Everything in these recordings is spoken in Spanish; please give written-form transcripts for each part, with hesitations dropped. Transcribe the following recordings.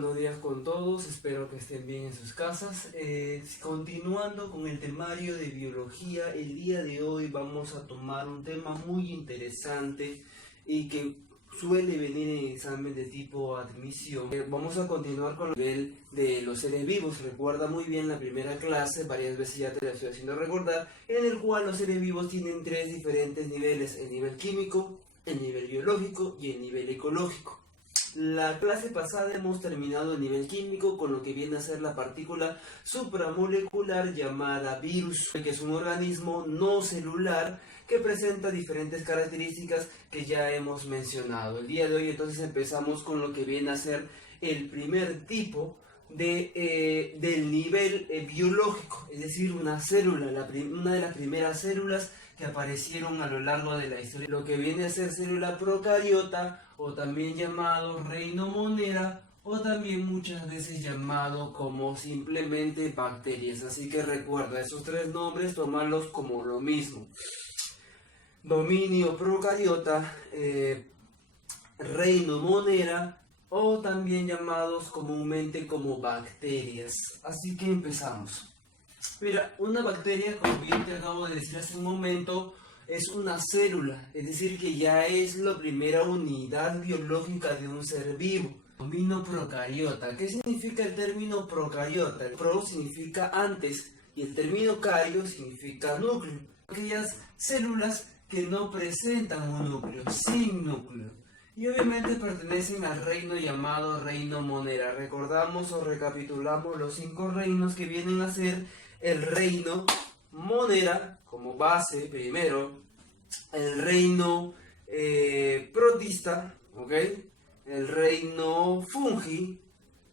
buenos días con todos, espero que estén bien en sus casas. Continuando con el temario de biología, el día de hoy vamos a tomar un tema muy interesante y que suele venir en examen de tipo admisión. Vamos a continuar con el nivel de los seres vivos. Recuerda muy bien la primera clase, varias veces ya te la estoy haciendo recordar, en el cual los seres vivos tienen tres diferentes niveles: el nivel químico, el nivel biológico y el nivel ecológico. La clase pasada hemos terminado el nivel químico con lo que viene a ser la partícula supramolecular llamada virus, que es un organismo no celular que presenta diferentes características que ya hemos mencionado. El día de hoy entonces empezamos con lo que viene a ser el primer tipo del nivel biológico, es decir, una célula, una de las primeras células que aparecieron a lo largo de la historia, lo que viene a ser célula procariota, o también llamado reino monera, o también muchas veces llamado como simplemente bacterias. Así que recuerda, esos tres nombres, tomarlos como lo mismo: dominio procariota, reino monera, o también llamados comúnmente como bacterias. Así que empezamos. Mira, una bacteria, como bien te acabo de decir hace un momento, es una célula, es decir, que ya es la primera unidad biológica de un ser vivo. Dominio procariota. ¿Qué significa el término procariota? El pro significa antes y el término cario significa núcleo. Aquellas células que no presentan un núcleo, sin núcleo. Y obviamente pertenecen al reino llamado reino monera. Recordamos o recapitulamos los 5 reinos que vienen a ser el reino monera como base primero, el reino protista, ¿ok? El reino fungi,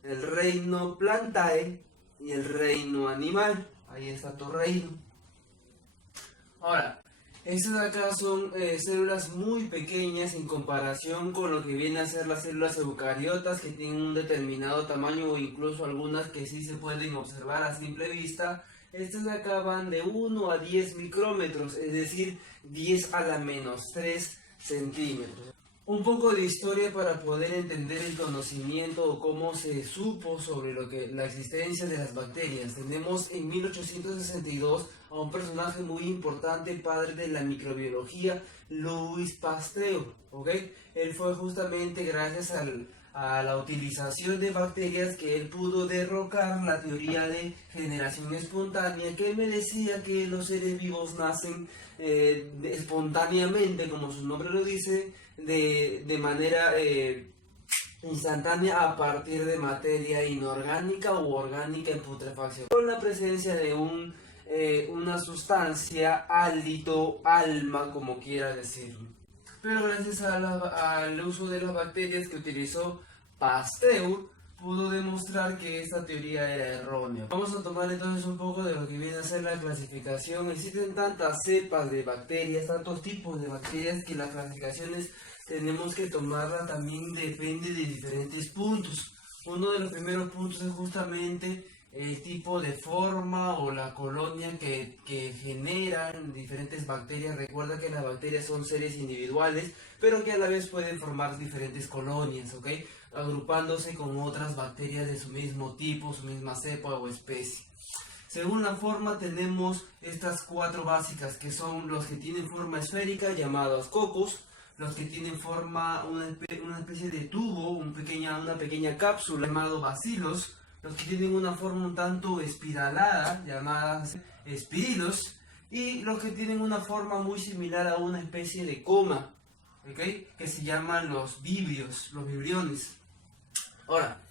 el reino plantae y el reino animal. Ahí está tu reino. Ahora, estas de acá son células muy pequeñas en comparación con lo que vienen a ser las células eucariotas, que tienen un determinado tamaño, o incluso algunas que sí se pueden observar a simple vista. Estas de acá van de 1 a 10 micrómetros, es decir, 10 a la menos 3 centímetros. Un poco de historia para poder entender el conocimiento o cómo se supo sobre la existencia de las bacterias. Tenemos en 1862 a un personaje muy importante, padre de la microbiología, Louis Pasteur, ¿ok? Él fue justamente gracias a la utilización de bacterias que él pudo derrocar la teoría de generación espontánea, que me decía que los seres vivos nacen espontáneamente, como su nombre lo dice, de manera instantánea a partir de materia inorgánica u orgánica en putrefacción, con la presencia de una sustancia, hálito, alma, como quiera decirlo. Pero gracias al uso de las bacterias que utilizó Pasteur, pudo demostrar que esta teoría era errónea. Vamos a tomar entonces un poco de lo que viene a ser la clasificación. Existen tantas cepas de bacterias, tantos tipos de bacterias, que las clasificaciones tenemos que tomarla también depende de diferentes puntos. Uno de los primeros puntos es justamente el tipo de forma o la colonia que generan diferentes bacterias. Recuerda que las bacterias son seres individuales, pero que a la vez pueden formar diferentes colonias, ¿ok? Agrupándose con otras bacterias de su mismo tipo, su misma cepa o especie. Según la forma tenemos estas 4 básicas, que son los que tienen forma esférica, llamados cocos; los que tienen forma, una especie de tubo, una pequeña cápsula, llamado bacilos; los que tienen una forma un tanto espiralada, llamadas espirilos; y los que tienen una forma muy similar a una especie de coma, ¿okay? Que se llaman los vibrios, los vibriones. Ahora,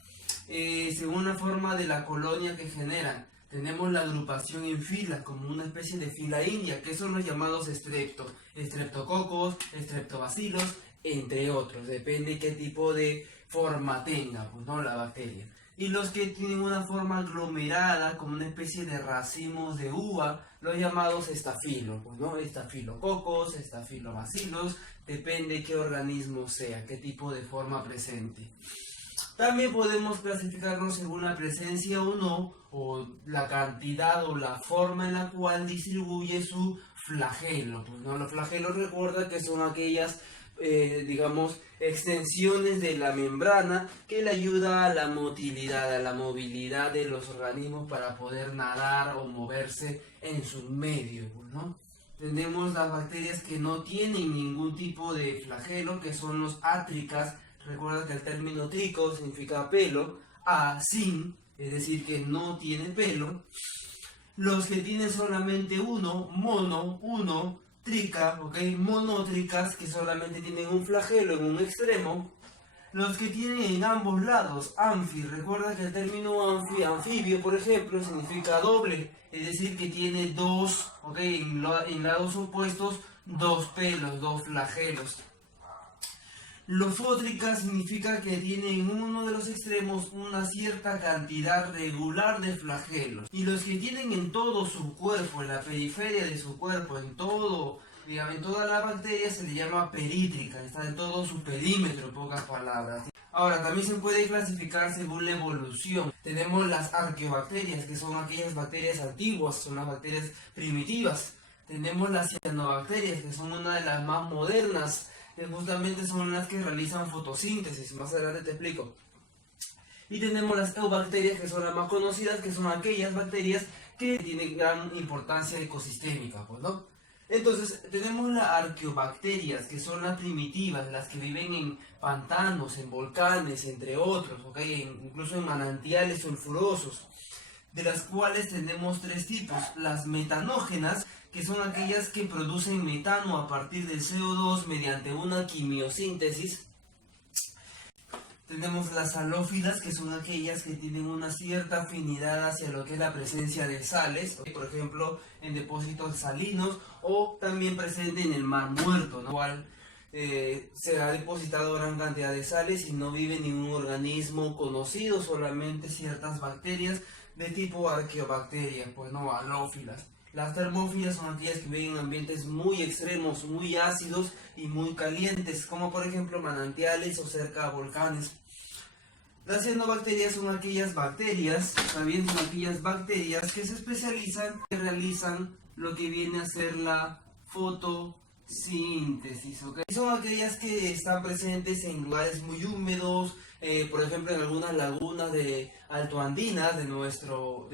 según la forma de la colonia que generan, tenemos la agrupación en fila, como una especie de fila india, que son los llamados estreptococos, estreptobacilos, entre otros. Depende qué tipo de forma tenga, pues, ¿no?, la bacteria. Y los que tienen una forma aglomerada, como una especie de racimos de uva, los llamados estafilos, pues, ¿no? Estafilococos, estafilobacilos, depende qué organismo sea, qué tipo de forma presente. También podemos clasificarlos según la presencia o no, o la cantidad o la forma en la cual distribuye su flagelo. Pues, ¿no? Los flagelos, recuerda que son aquellas, digamos, extensiones de la membrana que le ayuda a la motilidad, a la movilidad de los organismos para poder nadar o moverse en su medio, ¿no? Tenemos las bacterias que no tienen ningún tipo de flagelo, que son los átricas. Recuerda que el término trico significa pelo, sin, es decir, que no tiene pelo. Los que tienen solamente uno, trica, ¿ok? Monótricas, que solamente tienen un flagelo en un extremo. Los que tienen en ambos lados, anfi. Recuerda que el término anfibio, por ejemplo, significa doble, es decir, que tiene dos, ¿ok? En lados opuestos, dos pelos, dos flagelos. Los fótricas significa que tienen en uno de los extremos una cierta cantidad regular de flagelos. Y los que tienen en todo su cuerpo, en la periferia de su cuerpo, en todo, digamos, en toda la bacteria se le llama perítrica, está en todo su perímetro, en pocas palabras. Ahora, también se puede clasificar según la evolución. Tenemos las arqueobacterias, que son aquellas bacterias antiguas, son las bacterias primitivas. Tenemos las cianobacterias, que son una de las más modernas, que justamente son las que realizan fotosíntesis. Más adelante te explico. Y tenemos las eubacterias, que son las más conocidas, que son aquellas bacterias que tienen gran importancia ecosistémica, pues, ¿no? Entonces, tenemos las arqueobacterias, que son las primitivas, las que viven en pantanos, en volcanes, entre otros, ¿ok? Incluso en manantiales sulfurosos, de las cuales tenemos tres tipos: las metanógenas, que son aquellas que producen metano a partir del CO2 mediante una quimiosíntesis. Tenemos las halófilas, que son aquellas que tienen una cierta afinidad hacia lo que es la presencia de sales, por ejemplo, en depósitos salinos o también presente en el mar muerto, ¿no? Cual se ha depositado gran cantidad de sales y no vive ningún organismo conocido, solamente ciertas bacterias de tipo arqueobacterias, pues no, halófilas. Las termófilas son aquellas que viven en ambientes muy extremos, muy ácidos y muy calientes, como por ejemplo manantiales o cerca de volcanes. Las cianobacterias son aquellas bacterias, también son aquellas bacterias que se especializan, que realizan lo que viene a ser la fotosíntesis, ¿ok? Son aquellas que están presentes en lugares muy húmedos, por ejemplo en algunas lagunas de altoandinas de nuestro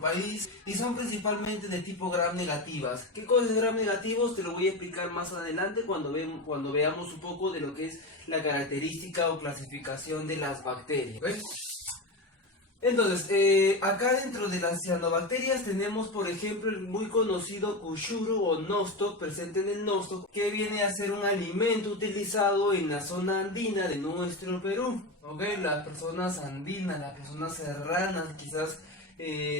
país, y son principalmente de tipo gram negativas. ¿Qué cosas gram negativos? Te lo voy a explicar más adelante cuando veamos un poco de lo que es la característica o clasificación de las bacterias, ¿ok? Entonces, acá dentro de las cianobacterias tenemos, por ejemplo, el muy conocido Kushuru o Nostoc, presente en el Nostoc, que viene a ser un alimento utilizado en la zona andina de nuestro Perú. ¿Ok? Las personas andinas, las personas serranas, quizás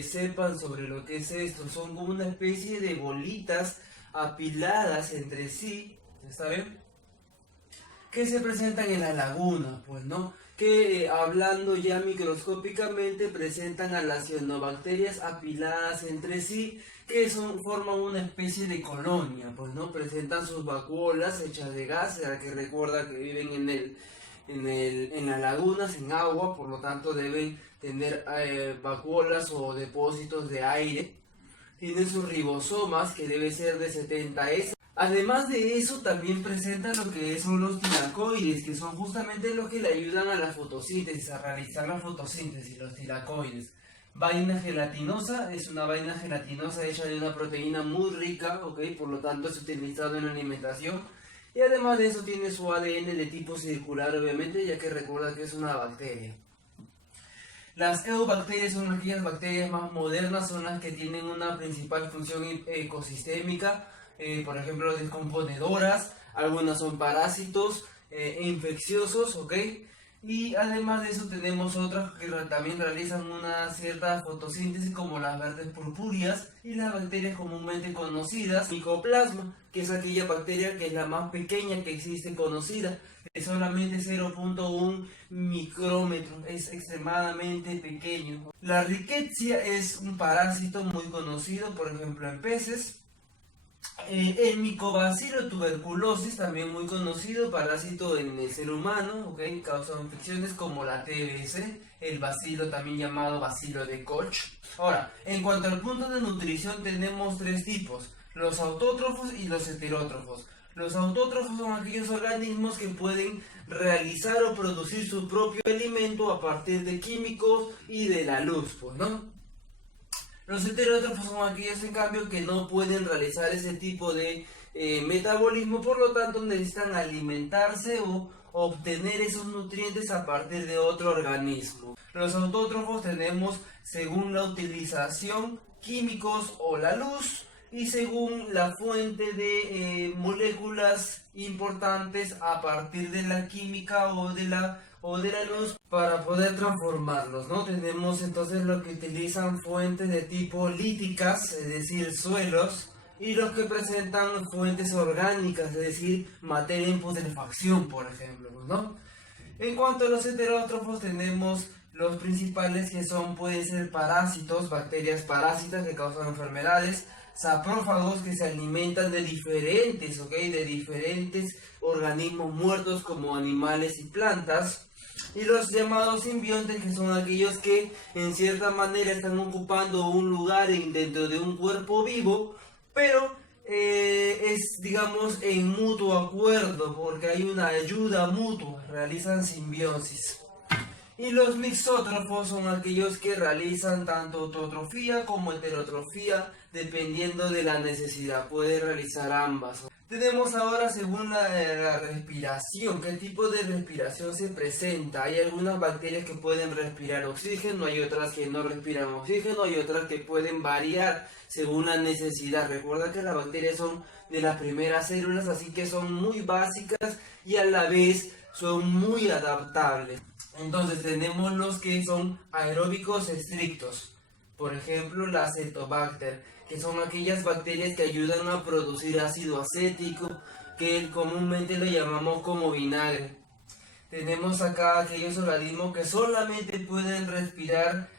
sepan sobre lo que es esto. Son como una especie de bolitas apiladas entre sí, ¿está bien? Que se presentan en la laguna, pues, ¿no? Que hablando ya microscópicamente presentan a las cianobacterias apiladas entre sí, que forman una especie de colonia, pues, ¿no? Presentan sus vacuolas hechas de gas, ya que recuerda que viven en las lagunas, en agua, por lo tanto deben tener vacuolas o depósitos de aire. Tienen sus ribosomas, que debe ser de 70S. Además de eso, también presenta lo que son los tilacoides, que son justamente los que le ayudan a la fotosíntesis, a realizar la fotosíntesis, los tilacoides. Vaina gelatinosa, es una vaina gelatinosa hecha de una proteína muy rica, ¿ok? Por lo tanto es utilizado en la alimentación. Y además de eso tiene su ADN de tipo circular, obviamente, ya que recuerda que es una bacteria. Las eubacterias son aquellas bacterias más modernas, son las que tienen una principal función ecosistémica, por ejemplo, descomponedoras. Algunas son parásitos infecciosos, ¿ok? Y además de eso tenemos otras que también realizan una cierta fotosíntesis, como las verdes purpúreas y las bacterias comúnmente conocidas, Mycoplasma, que es aquella bacteria que es la más pequeña que existe conocida, es solamente 0.1 micrómetro, es extremadamente pequeño. La Rickettsia es un parásito muy conocido, por ejemplo en peces. El Mycobacillus tuberculosis, también muy conocido, parásito en el ser humano, ¿okay? Causa infecciones como la TBC, el bacilo también llamado bacilo de Koch. Ahora, en cuanto al punto de nutrición tenemos tres tipos: los autótrofos y los heterótrofos. Los autótrofos son aquellos organismos que pueden realizar o producir su propio alimento a partir de químicos y de la luz, pues, ¿no? Los heterótrofos son aquellos, en cambio, que no pueden realizar ese tipo de metabolismo, por lo tanto necesitan alimentarse o obtener esos nutrientes a partir de otro organismo. Los autótrofos tenemos según la utilización químicos o la luz, y según la fuente de moléculas importantes a partir de la química o de la luz para poder transformarlos, ¿no? Tenemos entonces los que utilizan fuentes de tipo líticas, es decir, suelos, y los que presentan fuentes orgánicas, es decir, materia en putrefacción, por ejemplo, ¿no? En cuanto a los heterótrofos, tenemos los principales, que pueden ser parásitos, bacterias parásitas que causan enfermedades, saprófagos, que se alimentan de diferentes, de diferentes organismos muertos como animales y plantas, y los llamados simbiontes, que son aquellos que en cierta manera están ocupando un lugar dentro de un cuerpo vivo, pero es, digamos, en mutuo acuerdo, porque hay una ayuda mutua, realizan simbiosis. Y los mixótrofos son aquellos que realizan tanto autotrofía como heterotrofía, dependiendo de la necesidad, puede realizar ambas. Tenemos ahora, según la respiración, qué tipo de respiración se presenta. Hay algunas bacterias que pueden respirar oxígeno, hay otras que no respiran oxígeno, hay otras que pueden variar según la necesidad. Recuerda que las bacterias son de las primeras células, así que son muy básicas y a la vez son muy adaptables. Entonces tenemos los que son aeróbicos estrictos, por ejemplo la Acetobacter, que son aquellas bacterias que ayudan a producir ácido acético, que comúnmente lo llamamos como vinagre. Tenemos acá aquellos organismos que solamente pueden respirar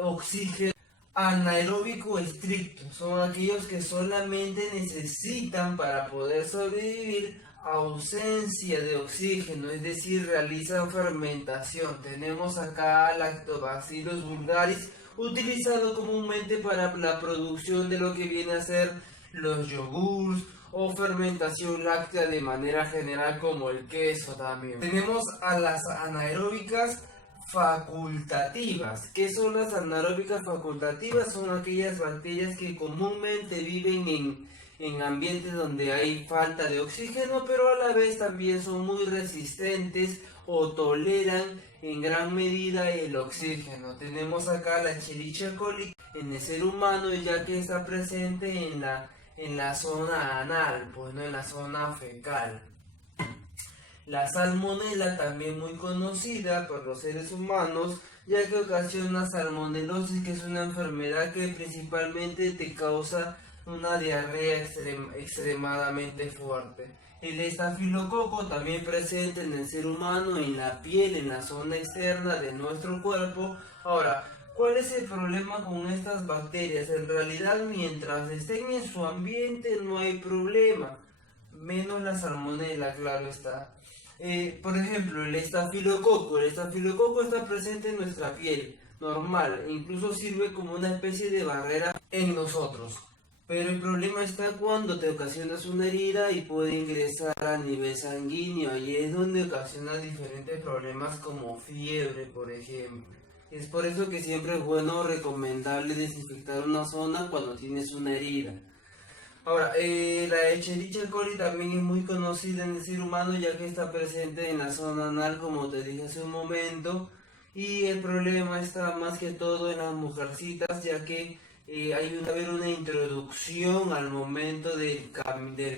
oxígeno. Anaeróbico estricto, son aquellos que solamente necesitan, para poder sobrevivir, ausencia de oxígeno, es decir, realizan fermentación. Tenemos acá Lactobacillus vulgaris, utilizado comúnmente para la producción de lo que viene a ser los yogures o fermentación láctea de manera general, como el queso también. Tenemos a las anaeróbicas facultativas. ¿Qué son las anaeróbicas facultativas? Son aquellas bacterias que comúnmente viven en ambientes donde hay falta de oxígeno, pero a la vez también son muy resistentes o toleran en gran medida el oxígeno. Tenemos acá la Escherichia coli en el ser humano, ya que está presente en la zona anal, pues no en la zona fecal. La salmonela, también muy conocida por los seres humanos, ya que ocasiona salmonelosis, que es una enfermedad que principalmente te causa una diarrea extremadamente fuerte. El estafilococo, también presente en el ser humano, en la piel, en la zona externa de nuestro cuerpo. Ahora, ¿cuál es el problema con estas bacterias? En realidad, mientras estén en su ambiente no hay problema, menos la salmonela, claro está. Por ejemplo, el estafilococo está presente en nuestra piel, normal, e incluso sirve como una especie de barrera en nosotros. Pero el problema está cuando te ocasionas una herida y puede ingresar a nivel sanguíneo, y es donde ocasiona diferentes problemas como fiebre, por ejemplo. Es por eso que siempre es bueno, recomendable desinfectar una zona cuando tienes una herida. Ahora, la Escherichia coli también es muy conocida en el ser humano, ya que está presente en la zona anal, como te dije hace un momento, y el problema está más que todo en las mujercitas, ya que hay que haber una introducción al momento del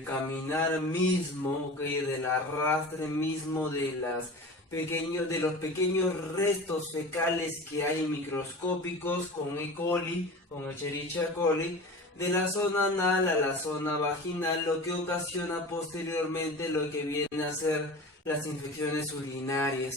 caminar mismo, del arrastre mismo de los pequeños restos fecales que hay microscópicos con E. coli, con Escherichia coli, de la zona anal a la zona vaginal, lo que ocasiona posteriormente lo que viene a ser las infecciones urinarias.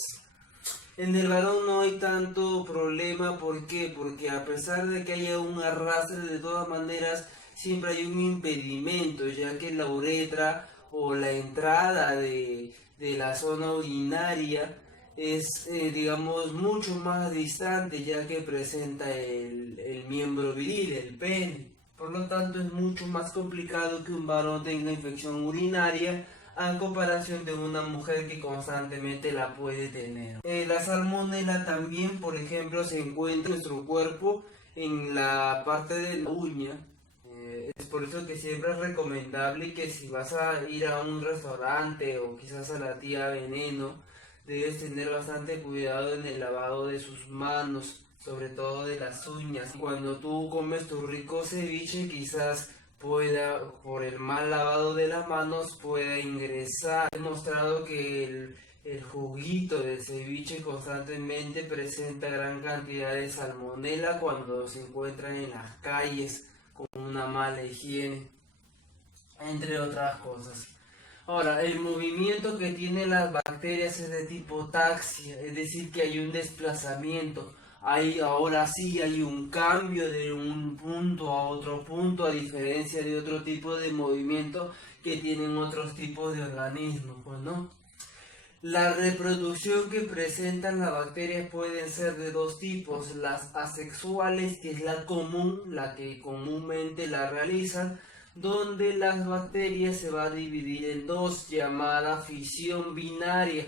En el varón no hay tanto problema, ¿por qué? Porque a pesar de que haya un arrastre, de todas maneras siempre hay un impedimento, ya que la uretra o la entrada de la zona urinaria es, digamos, mucho más distante, ya que presenta el miembro viril, el pene. Por lo tanto, es mucho más complicado que un varón tenga infección urinaria a comparación de una mujer que constantemente la puede tener. La salmonela también, por ejemplo, se encuentra en nuestro cuerpo en la parte de la uña. Es por eso que siempre es recomendable que si vas a ir a un restaurante o quizás a la tía Veneno, debes tener bastante cuidado en el lavado de sus manos, sobre todo de las uñas. Cuando tú comes tu rico ceviche, quizás pueda, por el mal lavado de las manos, pueda ingresar. He demostrado que el juguito del ceviche constantemente presenta gran cantidad de salmonela cuando se encuentran en las calles con una mala higiene, entre otras cosas. Ahora, el movimiento que tienen las bacterias es de tipo taxia, es decir, que hay un desplazamiento. Ahora sí hay un cambio de un punto a otro punto, a diferencia de otro tipo de movimiento que tienen otros tipos de organismos, pues, ¿no? La reproducción que presentan las bacterias pueden ser de dos tipos: las asexuales, que es la común, la que comúnmente la realizan, donde las bacterias se va a dividir en dos, llamada fisión binaria.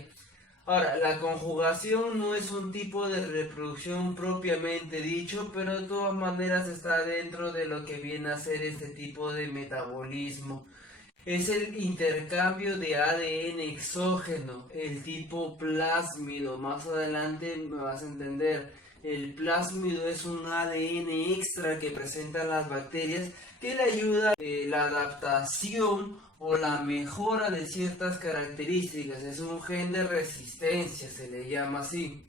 Ahora, la conjugación no es un tipo de reproducción propiamente dicho, pero de todas maneras está dentro de lo que viene a ser este tipo de metabolismo. Es el intercambio de ADN exógeno, el tipo plásmido. Más adelante me vas a entender. El plásmido es un ADN extra que presentan las bacterias que le ayuda a la adaptación o la mejora de ciertas características. Es un gen de resistencia, se le llama así.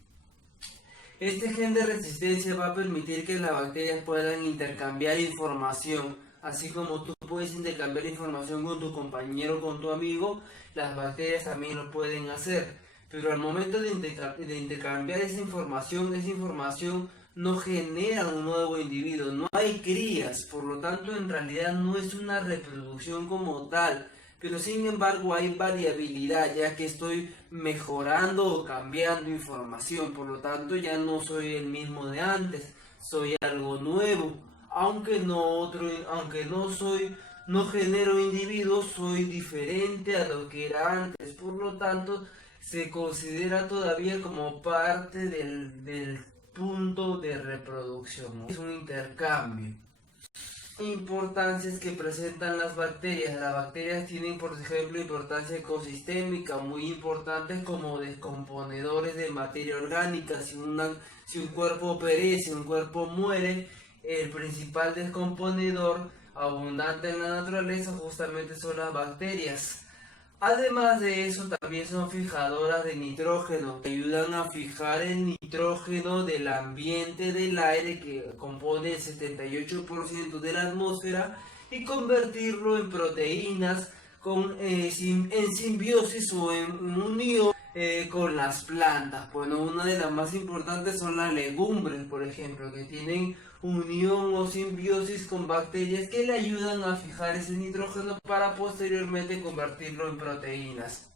Este gen de resistencia va a permitir que las bacterias puedan intercambiar información, así como tú puedes intercambiar información con tu compañero, con tu amigo, las bacterias también lo pueden hacer. Pero al momento de intercambiar esa información no genera un nuevo individuo, no hay crías, por lo tanto en realidad no es una reproducción como tal. Pero sin embargo hay variabilidad, ya que estoy mejorando o cambiando información, por lo tanto ya no soy el mismo de antes, soy algo nuevo, no genero individuos, soy diferente a lo que era antes, por lo tanto se considera todavía como parte del punto de reproducción, es un intercambio. Importancias que presentan las bacterias. Las bacterias tienen, por ejemplo, importancia ecosistémica muy importantes como descomponedores de materia orgánica. Si un cuerpo perece, un cuerpo muere, el principal descomponedor abundante en la naturaleza justamente son las bacterias. Además de eso, también son fijadoras de nitrógeno, que ayudan a fijar el nitrógeno del ambiente del aire, que compone el 78% de la atmósfera, y convertirlo en proteínas en simbiosis o en unión con las plantas. Bueno, una de las más importantes son las legumbres, por ejemplo, que tienen unión o simbiosis con bacterias que le ayudan a fijar ese nitrógeno para posteriormente convertirlo en proteínas.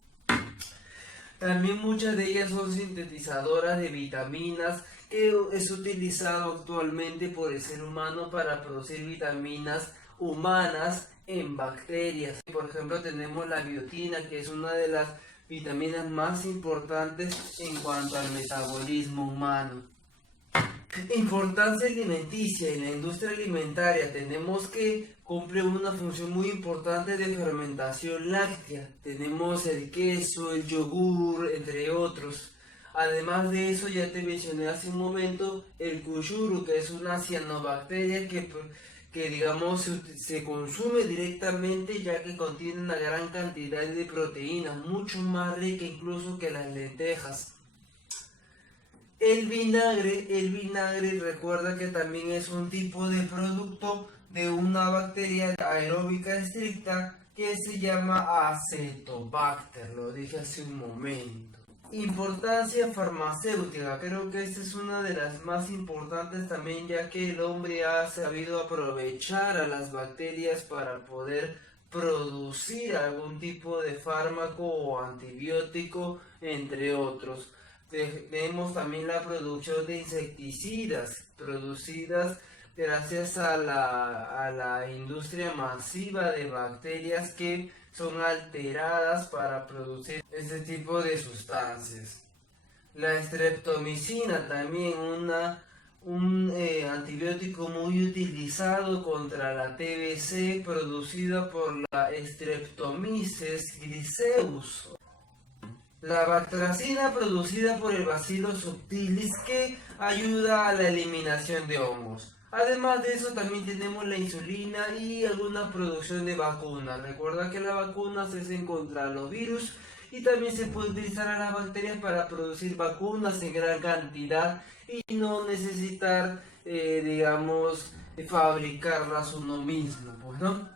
También muchas de ellas son sintetizadoras de vitaminas, que es utilizado actualmente por el ser humano para producir vitaminas humanas en bacterias. Por ejemplo, tenemos la biotina, que es una de las vitaminas más importantes en cuanto al metabolismo humano. Importancia alimenticia. En la industria alimentaria tenemos que cumple una función muy importante de fermentación láctea. Tenemos el queso, el yogur, entre otros. Además de eso, ya te mencioné hace un momento el kuyuru, que es una cianobacteria que digamos se consume directamente, ya que contiene una gran cantidad de proteínas, mucho más rica incluso que las lentejas. El vinagre recuerda que también es un tipo de producto de una bacteria aeróbica estricta que se llama Acetobacter, lo dije hace un momento. Importancia farmacéutica, creo que esta es una de las más importantes también, ya que el hombre ha sabido aprovechar a las bacterias para poder producir algún tipo de fármaco o antibiótico, entre otros. Tenemos también la producción de insecticidas producidas gracias a la industria masiva de bacterias que son alteradas para producir este tipo de sustancias. La streptomicina también, un antibiótico muy utilizado contra la TBC, producida por la Streptomyces griseus. La bactracina, producida por el Bacillus subtilis, que ayuda a la eliminación de hongos. Además de eso, también tenemos la insulina y alguna producción de vacunas. Recuerda que la vacuna se hace contra los virus y también se puede utilizar a las bacterias para producir vacunas en gran cantidad y no necesitar, digamos, fabricarlas uno mismo, pues, ¿no?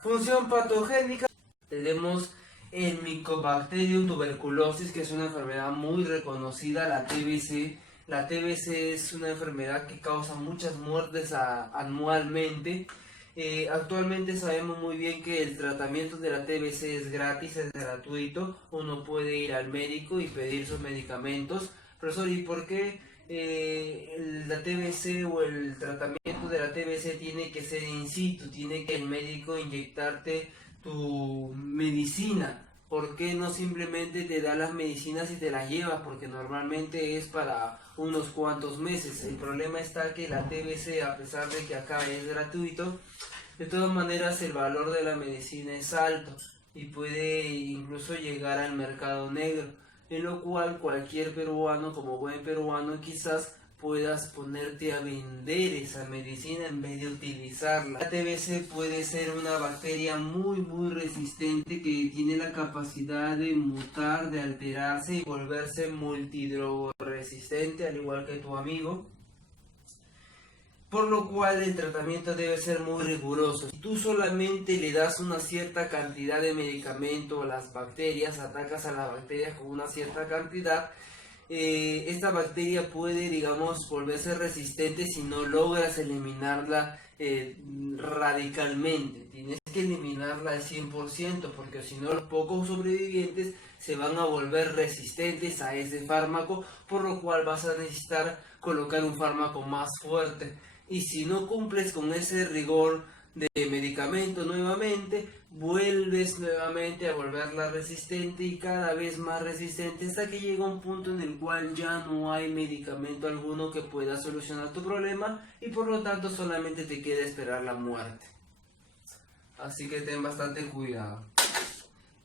Función patogénica. Tenemos el Mycobacterium tuberculosis, que es una enfermedad muy reconocida, la TBC. La TBC es una enfermedad que causa muchas muertes anualmente. Actualmente sabemos muy bien que el tratamiento de la TBC es gratis, es gratuito. Uno puede ir al médico y pedir sus medicamentos. Profesor, ¿y por qué la TBC o el tratamiento de la TBC tiene que ser in situ? Tiene que el médico inyectarte tu medicina. ¿Por qué no simplemente te da las medicinas y te las llevas? Porque normalmente es para unos cuantos meses. El problema está que la TBC, a pesar de que acá es gratuito, de todas maneras el valor de la medicina es alto y puede incluso llegar al mercado negro, en lo cual cualquier peruano, como buen peruano, quizás puedas ponerte a vender esa medicina en vez de utilizarla. La TBC puede ser una bacteria muy resistente que tiene la capacidad de mutar, de alterarse y volverse multidrogoresistente, al igual que tu amigo. Por lo cual el tratamiento debe ser muy riguroso. Si tú solamente le das una cierta cantidad de medicamento a las bacterias, atacas a las bacterias con una cierta cantidad, esta bacteria puede, digamos, volverse resistente si no logras eliminarla radicalmente. Tienes que eliminarla al 100%, porque si no, los pocos sobrevivientes se van a volver resistentes a ese fármaco, por lo cual vas a necesitar colocar un fármaco más fuerte. Y si no cumples con ese rigor de medicamento nuevamente, vuelves nuevamente a volverla resistente y cada vez más resistente, hasta que llega un punto en el cual ya no hay medicamento alguno que pueda solucionar tu problema y por lo tanto solamente te queda esperar la muerte. Así que ten bastante cuidado.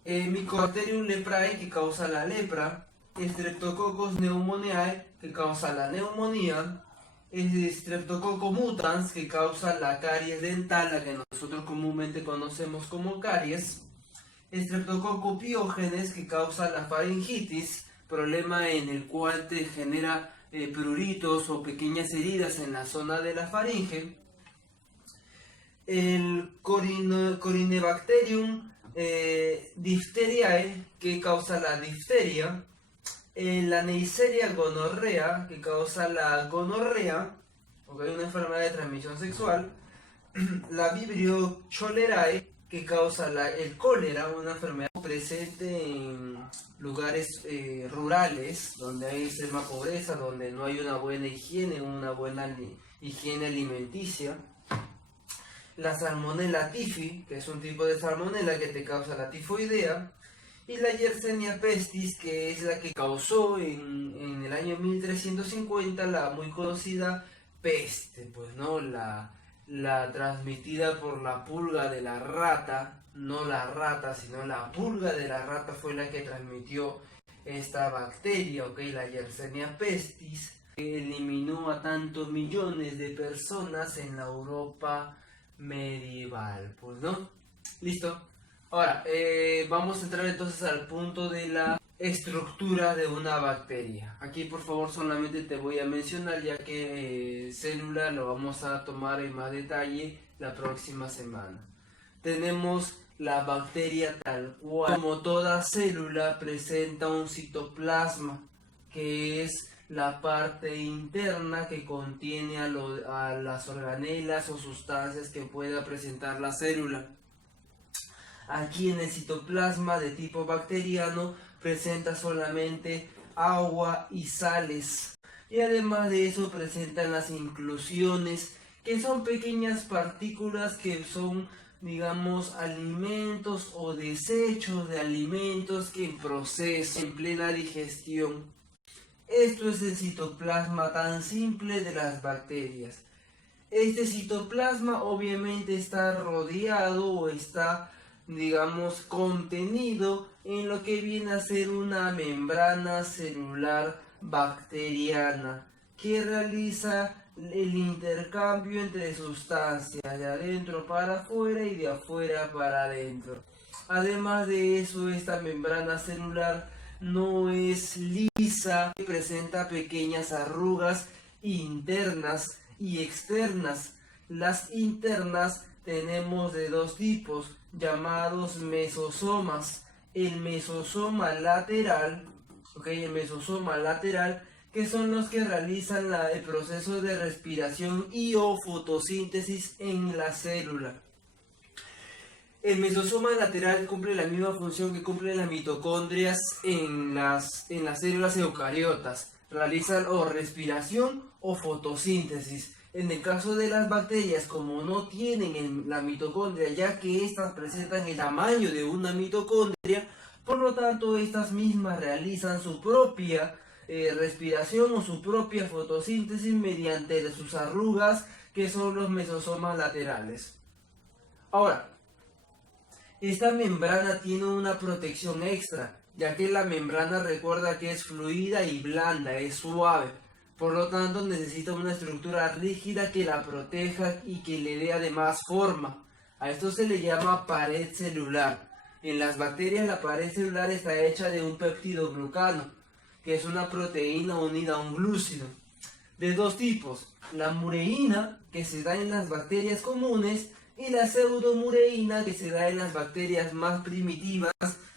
Mycobacterium leprae, que causa la lepra. Streptococcus pneumoniae, que causa la neumonía. Streptococcus mutans, que causa la caries dental, la que nosotros comúnmente conocemos como caries. Streptococcus pyogenes, que causa la faringitis, problema en el cual te genera pruritos o pequeñas heridas en la zona de la faringe. El Corynebacterium diphtheriae, que causa la difteria. La Neisseria gonorrea, que causa la gonorrea, porque hay una enfermedad de transmisión sexual. La Vibrio cholerae, que causa el cólera, una enfermedad presente en lugares rurales, donde hay extrema pobreza, donde no hay una buena higiene alimenticia. La Salmonella typhi, que es un tipo de salmonela que te causa la tifoidea. Y la Yersinia pestis, que es la que causó en el año 1350 la muy conocida peste, pues no, la transmitida por la pulga de la rata, no la rata, sino la pulga de la rata fue la que transmitió esta bacteria, ok, la Yersinia pestis, que eliminó a tantos millones de personas en la Europa medieval, pues no, listo. Ahora, vamos a entrar entonces al punto de la estructura de una bacteria. Aquí por favor solamente te voy a mencionar, ya que célula lo vamos a tomar en más detalle la próxima semana. Tenemos la bacteria tal cual. Como toda célula presenta un citoplasma, que es la parte interna que contiene a las organelas o sustancias que pueda presentar la célula. Aquí en el citoplasma de tipo bacteriano presenta solamente agua y sales. Y además de eso presentan las inclusiones que son pequeñas partículas que son, digamos, alimentos o desechos de alimentos que en proceso, en plena digestión. Esto es el citoplasma tan simple de las bacterias. Este citoplasma obviamente está rodeado o está, digamos, contenido en lo que viene a ser una membrana celular bacteriana que realiza el intercambio entre sustancias de adentro para afuera y de afuera para adentro. Además de eso, esta membrana celular no es lisa, presenta pequeñas arrugas internas y externas. Las internas tenemos de dos tipos, llamados mesosomas. El mesosoma lateral, que son los que realizan el proceso de respiración y o fotosíntesis en la célula. El mesosoma lateral cumple la misma función que cumplen las mitocondrias en las células eucariotas. Realizan o respiración o fotosíntesis. En el caso de las bacterias, como no tienen la mitocondria, ya que estas presentan el tamaño de una mitocondria, por lo tanto estas mismas realizan su propia respiración o su propia fotosíntesis mediante sus arrugas, que son los mesosomas laterales. Ahora, esta membrana tiene una protección extra, ya que la membrana, recuerda que es fluida y blanda, es suave. Por lo tanto, necesita una estructura rígida que la proteja y que le dé además forma. A esto se le llama pared celular. En las bacterias la pared celular está hecha de un peptidoglucano, que es una proteína unida a un glúcido, de dos tipos: la mureína, que se da en las bacterias comunes, y la pseudomureína, que se da en las bacterias más primitivas,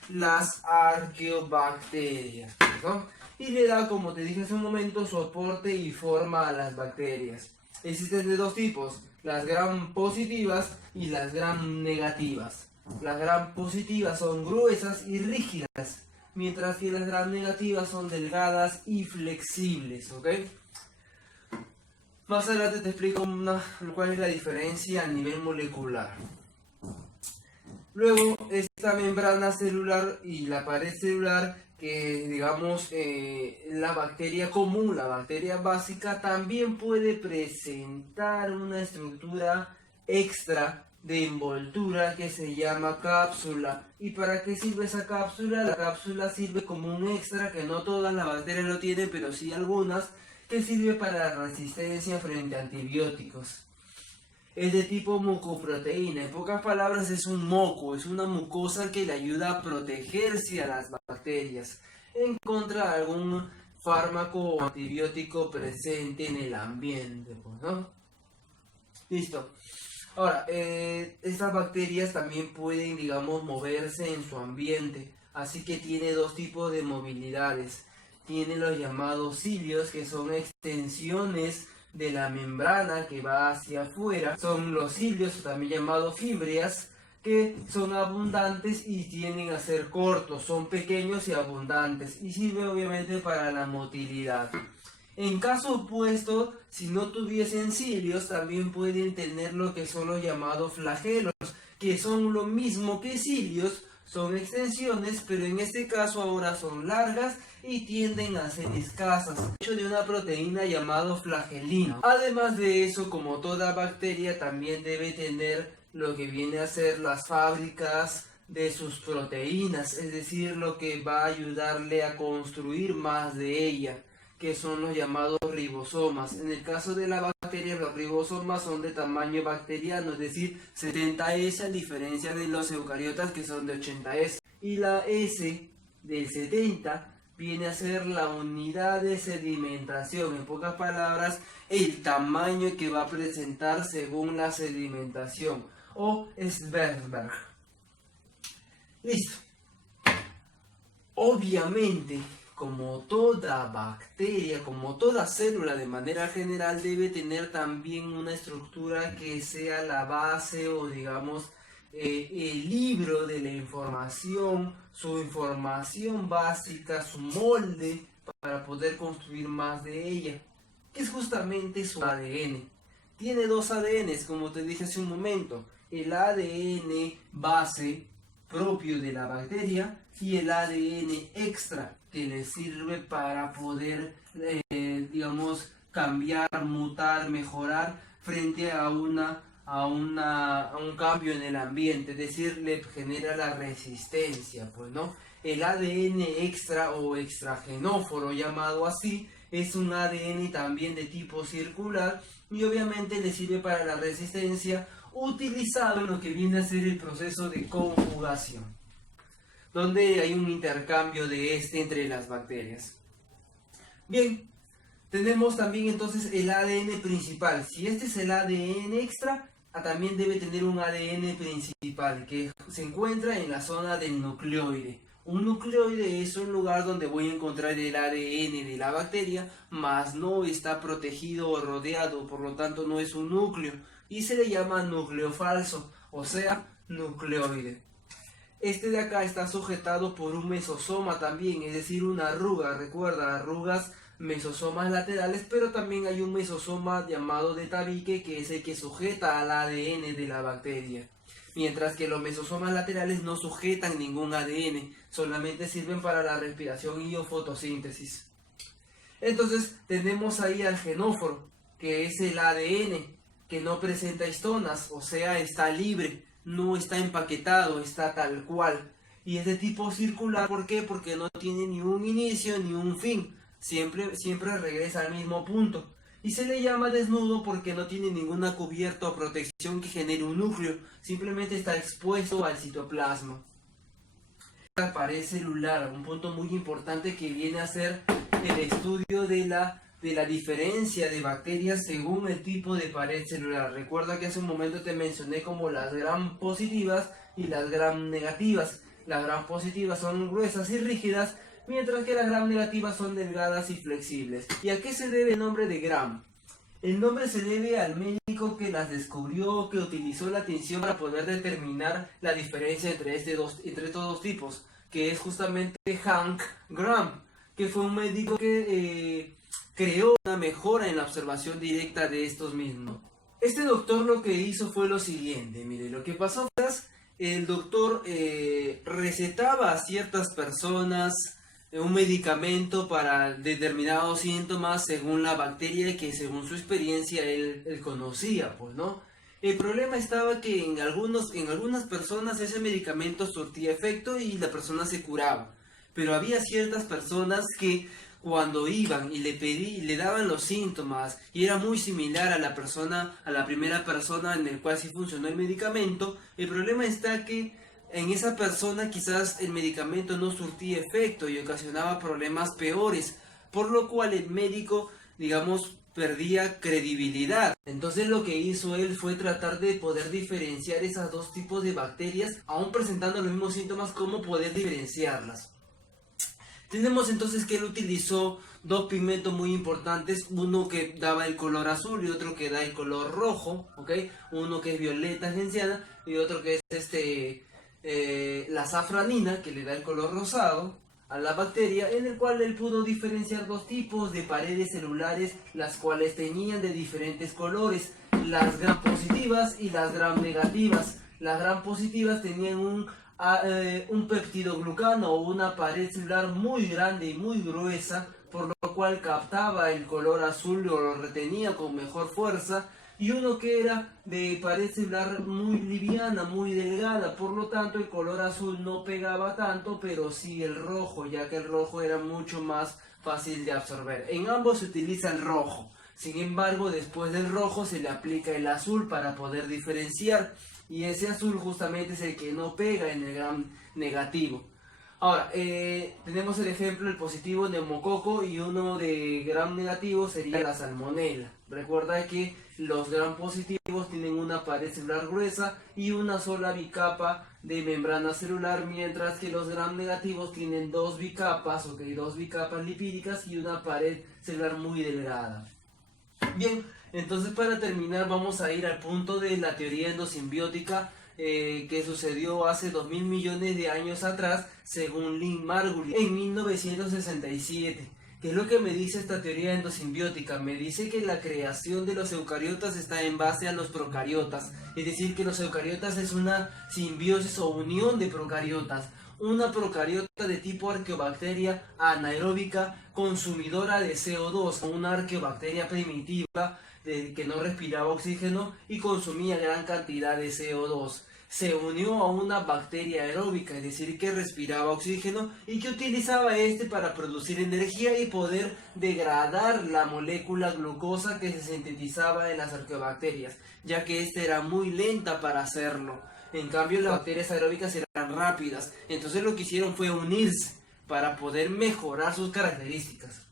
las arqueobacterias, ¿no? Y le da, como te dije hace un momento, soporte y forma a las bacterias. Existen de dos tipos, las gram positivas y las gram negativas. Las gram positivas son gruesas y rígidas, mientras que las gram negativas son delgadas y flexibles, ¿ok? Más adelante te explico cuál es la diferencia a nivel molecular. Luego, esta membrana celular y la pared celular, que digamos la bacteria común, la bacteria básica, también puede presentar una estructura extra de envoltura que se llama cápsula. ¿Y para qué sirve esa cápsula? La cápsula sirve como un extra, que no todas las bacterias lo tienen, pero sí algunas, que sirve para la resistencia frente a antibióticos. Es de tipo mucoproteína, en pocas palabras es un moco, es una mucosa que le ayuda a protegerse a las bacterias en contra de algún fármaco o antibiótico presente en el ambiente, ¿no? Listo. Ahora, estas bacterias también pueden, digamos, moverse en su ambiente, así que tiene dos tipos de movilidades. Tiene los llamados cilios, que son extensiones de la membrana que va hacia afuera. Son los cilios, también llamados fimbrias, que son abundantes y tienden a ser cortos, son pequeños y abundantes, y sirve obviamente para la motilidad. En caso opuesto, si no tuviesen cilios, también pueden tener lo que son los llamados flagelos, que son lo mismo que cilios, son extensiones, pero en este caso ahora son largas y tienden a ser escasas, hecho de una proteína llamada flagelina. Además de eso, como toda bacteria, también debe tener lo que viene a ser las fábricas de sus proteínas, es decir, lo que va a ayudarle a construir más de ella, que son los llamados ribosomas. En el caso de la bacteria, los ribosomas son de tamaño bacteriano, es decir, 70S, a diferencia de los eucariotas, que son de 80S. Y la S del 70 viene a ser la unidad de sedimentación, en pocas palabras, el tamaño que va a presentar según la sedimentación, o Svedberg. Listo. Obviamente, como toda bacteria, como toda célula de manera general, debe tener también una estructura que sea la base o digamos el libro de la información, su información básica, su molde para poder construir más de ella, que es justamente su ADN. tiene dos ADNs, como te dije hace un momento, el ADN base propio de la bacteria y el ADN extra que le sirve para poder, digamos, cambiar, mutar, mejorar frente a un cambio en el ambiente, es decir, le genera la resistencia, pues, ¿no? El ADN extra o extragenóforo, llamado así, es un ADN también de tipo circular y obviamente le sirve para la resistencia, utilizado en lo que viene a ser el proceso de conjugación, donde hay un intercambio de entre las bacterias. Bien, tenemos también entonces el ADN principal. Si este es el ADN extra, también debe tener un ADN principal que se encuentra en la zona del nucleoide. Un nucleoide es un lugar donde voy a encontrar el ADN de la bacteria, mas no está protegido o rodeado, por lo tanto no es un núcleo, y se le llama núcleo falso, o sea, nucleoide. Este de acá está sujetado por un mesosoma también, es decir, una arruga. Recuerda, arrugas, mesosomas laterales, pero también hay un mesosoma llamado de tabique, que es el que sujeta al ADN de la bacteria. Mientras que los mesosomas laterales no sujetan ningún ADN, solamente sirven para la respiración y o fotosíntesis. Entonces tenemos ahí al genóforo, que es el ADN, que no presenta histonas, o sea, está libre, no está empaquetado, está tal cual. Y es de tipo circular, ¿por qué? Porque no tiene ni un inicio ni un fin, siempre regresa al mismo punto. Y se le llama desnudo porque no tiene ninguna cubierta o protección que genere un núcleo, simplemente está expuesto al citoplasma. La pared celular, un punto muy importante que viene a ser el estudio de la diferencia de bacterias según el tipo de pared celular. Recuerda que hace un momento te mencioné como las gram positivas y las gram negativas. Las gram positivas son gruesas y rígidas, mientras que las gram negativas son delgadas y flexibles. ¿Y a qué se debe el nombre de gram? El nombre se debe al médico que las descubrió, que utilizó la tinción para poder determinar la diferencia entre estos dos tipos, que es justamente Hank Gram, que fue un médico que creó una mejora en la observación directa de estos mismos. Este doctor lo que hizo fue lo siguiente, mire, lo que pasó fue que el doctor recetaba a ciertas personas un medicamento para determinados síntomas según la bacteria que según su experiencia él conocía, pues, ¿no? El problema estaba que en algunas personas ese medicamento surtía efecto y la persona se curaba, pero había ciertas personas que cuando iban y le daban los síntomas y era muy similar a la primera persona en el cual sí funcionó el medicamento, el problema está que en esa persona quizás el medicamento no surtía efecto y ocasionaba problemas peores, por lo cual el médico, digamos, perdía credibilidad. Entonces lo que hizo él fue tratar de poder diferenciar esos dos tipos de bacterias, aún presentando los mismos síntomas, cómo poder diferenciarlas. Tenemos entonces que él utilizó dos pigmentos muy importantes, uno que daba el color azul y otro que da el color rojo, ¿ok? Uno que es violeta genciana y otro que es la safranina, que le da el color rosado a la bacteria, en el cual él pudo diferenciar dos tipos de paredes celulares, las cuales tenían de diferentes colores, las gram positivas y las gram negativas. Las gram positivas tenían un peptidoglucano o una pared celular muy grande y muy gruesa, por lo cual captaba el color azul o lo retenía con mejor fuerza, y uno que era de pared celular muy liviana, muy delgada, por lo tanto el color azul no pegaba tanto, pero sí el rojo, ya que el rojo era mucho más fácil de absorber. En ambos se utiliza el rojo, sin embargo después del rojo se le aplica el azul para poder diferenciar, y ese azul justamente es el que no pega en el gram negativo. Ahora, tenemos el ejemplo del positivo neumococo y uno de gram negativo sería la salmonela. Recuerda que los gram positivos tienen una pared celular gruesa y una sola bicapa de membrana celular, mientras que los gram negativos tienen dos bicapas lipídicas y una pared celular muy delgada. Bien, entonces para terminar vamos a ir al punto de la teoría endosimbiótica que sucedió hace 2000 millones de años atrás, según Lynn Margulis, en 1967. ¿Qué es lo que me dice esta teoría endosimbiótica? Me dice que la creación de los eucariotas está en base a los procariotas, es decir, que los eucariotas es una simbiosis o unión de procariotas. Una procariota de tipo arqueobacteria anaeróbica consumidora de CO2, una arqueobacteria primitiva que no respiraba oxígeno y consumía gran cantidad de CO2. Se unió a una bacteria aeróbica, es decir, que respiraba oxígeno y que utilizaba este para producir energía y poder degradar la molécula glucosa que se sintetizaba en las arqueobacterias, ya que esta era muy lenta para hacerlo. En cambio, las bacterias aeróbicas eran rápidas, entonces lo que hicieron fue unirse para poder mejorar sus características.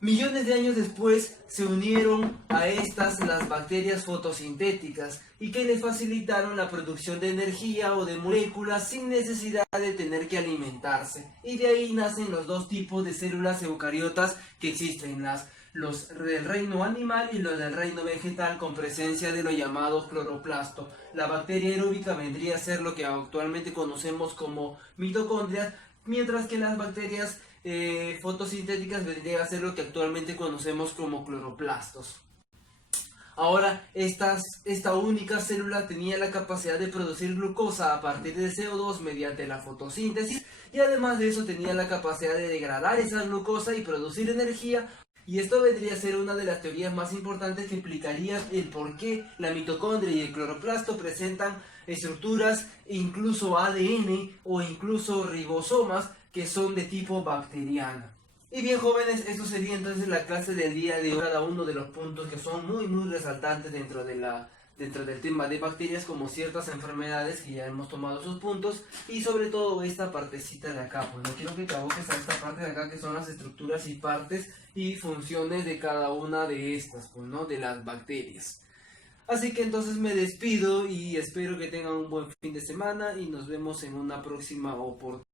Millones de años después se unieron a estas las bacterias fotosintéticas y que les facilitaron la producción de energía o de moléculas sin necesidad de tener que alimentarse. Y de ahí nacen los dos tipos de células eucariotas que existen, los del reino animal y los del reino vegetal con presencia de lo llamado cloroplasto. La bacteria aeróbica vendría a ser lo que actualmente conocemos como mitocondrias, mientras que las bacterias fotosintéticas vendría a ser lo que actualmente conocemos como cloroplastos. Ahora, esta única célula tenía la capacidad de producir glucosa a partir de CO2 mediante la fotosíntesis y además de eso tenía la capacidad de degradar esa glucosa y producir energía. Y esto vendría a ser una de las teorías más importantes que explicaría el por qué la mitocondria y el cloroplasto presentan estructuras, incluso ADN o incluso ribosomas que son de tipo bacteriano. Y bien, jóvenes, esto sería entonces la clase del día de hoy, cada uno de los puntos que son muy resaltantes dentro del tema de bacterias, como ciertas enfermedades que ya hemos tomado sus puntos, y sobre todo esta partecita de acá. Pues no quiero que te aboques a esta parte de acá que son las estructuras y partes y funciones de cada una de estas, pues no, de las bacterias. Así que entonces me despido y espero que tengan un buen fin de semana y nos vemos en una próxima oportunidad.